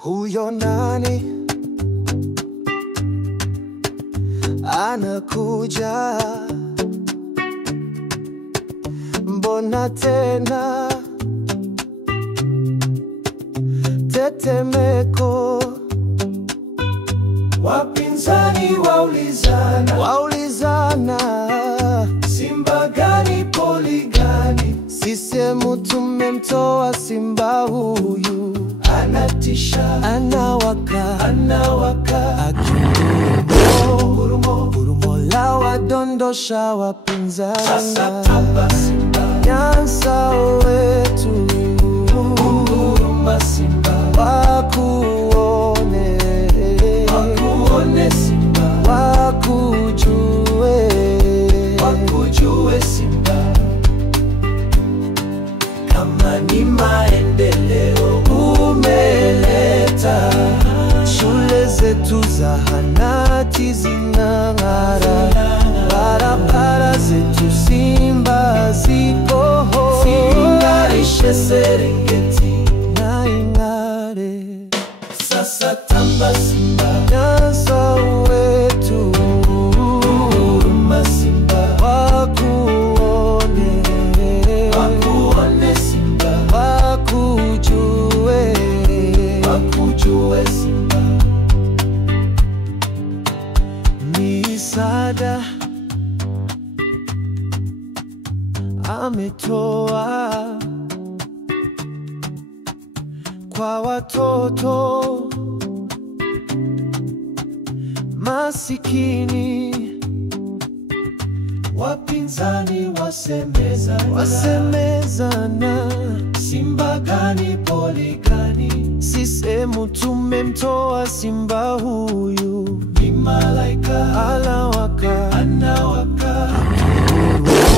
Huyo nani anakuja? Mbona tena tetemeko? Wapinzani waulizana, Simba gani poli gani? CCM tumemtoa Simba huyu, Anatisha, anawaka Ngurumo la wadondosha wapinzani. sasa tamba Simba, Nyanza wetu, nguruma Simba, wakuone Simba, wakujue Simba. Kama ni maendeleo umeleta, shule zetu zahanati zinang'ara, barabara zetu Simba ziko Ing'arishe Serengeti na ing'are. sasa tamba Simba, Nyanza wetu, nguruma Simba, wakuone Simba, wakujue Simba. misaada ametoa kwa watoto masikini. Wapinzani wasemezana, Simba gani poli gani? CCM tumemtoa Simba huyu, ni malaika anawaka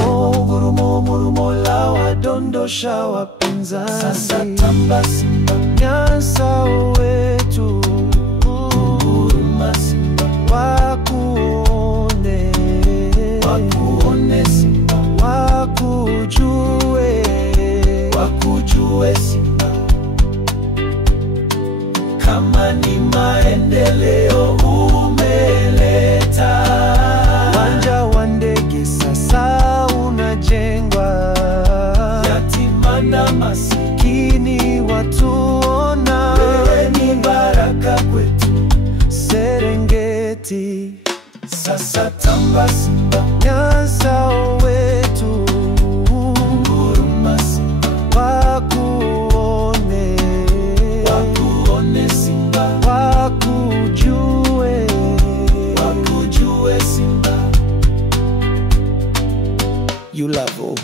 Ngurumo la wadondosha wapinzani. sasa tamba Simba, Nyanza wetu, nguruma Simba, wakuone Simba, wakujue Simba. Kama ni maendeleo umeleta, uwanja wa ndege sasa unajengwa, yatima na masikini watuona, wewe ni baraka kwetu Serengeti. sasa tamba Simba, Nyanza wetu, nguruma Simba, wakuone Simba, wakujue Simba. you love all.